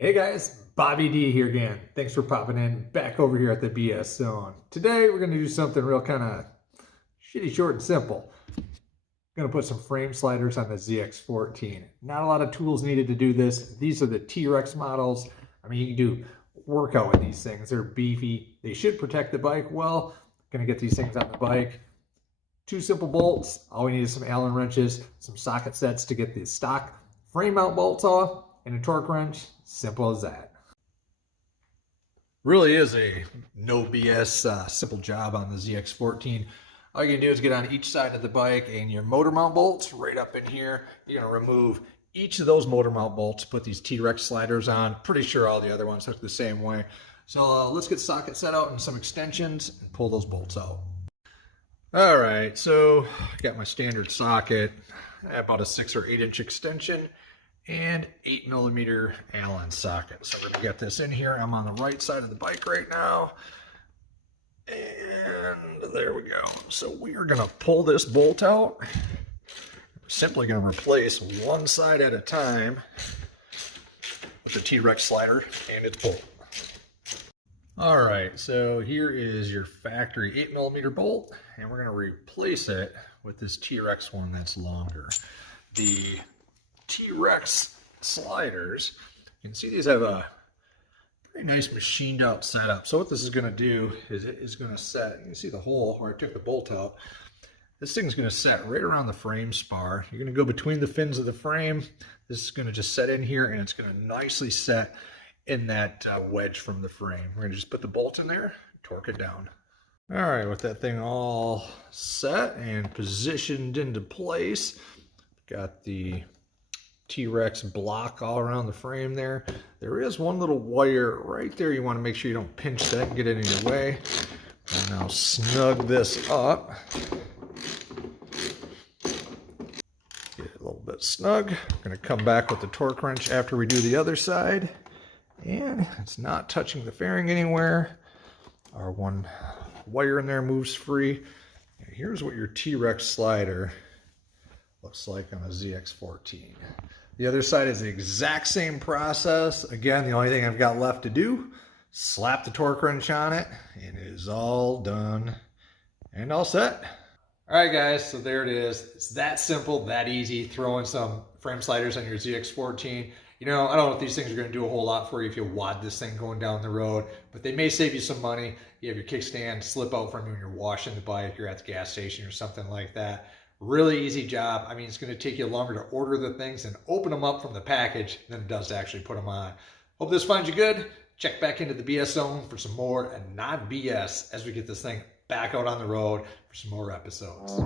Hey guys, Bobby D here again. Thanks for popping in back over here at the BS Zone. Today we're going to do something real kind of shitty short and simple. I'm going to put some frame sliders on the ZX14. Not a lot of tools needed to do this. These are the T-Rex models. I mean, you can do workout with these things. They're beefy. They should protect the bike well. Going to get these things on the bike. Two simple bolts. All we need is some Allen wrenches, some socket sets to get the stock frame mount bolts off, and a torque wrench. Simple as that. Really is a no BS simple job on the ZX14. All you can do is get on each side of the bike and your motor mount bolts right up in here. You're going to remove each of those motor mount bolts, put these T-Rex sliders on. Pretty sure all the other ones hook the same way. So let's get socket set out and some extensions and pull those bolts out. All right, so I got my standard socket, about a 6 or 8 inch extension, and 8mm Allen socket. So we're gonna get this in here. I'm on the right side of the bike right now. And there we go. So we are gonna pull this bolt out. We're simply gonna replace one side at a time with the T-Rex slider and its bolt. All right, so here is your factory 8mm bolt, and we're gonna replace it with this T-Rex one that's longer. The T-Rex sliders, you can see these have a pretty nice machined out setup. So what this is going to do is it is going to set, you can see the hole where I took the bolt out. This thing's going to set right around the frame spar. You're going to go between the fins of the frame. This is going to just set in here, and it's going to nicely set in that wedge from the frame. We're going to just put the bolt in there, torque it down. All right, with that thing all set and positioned into place, got the T-Rex block all around the frame there. There is one little wire right there. You want to make sure you don't pinch that and get it in your way. And now snug this up. Get it a little bit snug. I'm going to come back with the torque wrench after we do the other side. And it's not touching the fairing anywhere. Our one wire in there moves free. And here's what your T-Rex slider looks like on a ZX14. The other side is the exact same process. Again, the only thing I've got left to do, slap the torque wrench on it, and it is all done and all set. All right, guys, so there it is. It's that simple, that easy, throwing some frame sliders on your ZX14. You know, I don't know if these things are going to do a whole lot for you if you wad this thing going down the road, but they may save you some money. You have your kickstand slip out from you when you're washing the bike, you're at the gas station or something like that. Really easy job. I mean, it's going to take you longer to order the things and open them up from the package than it does to actually put them on. Hope this finds you good. Check back into the BS Zone for some more and non-BS as we get this thing back out on the road for some more episodes.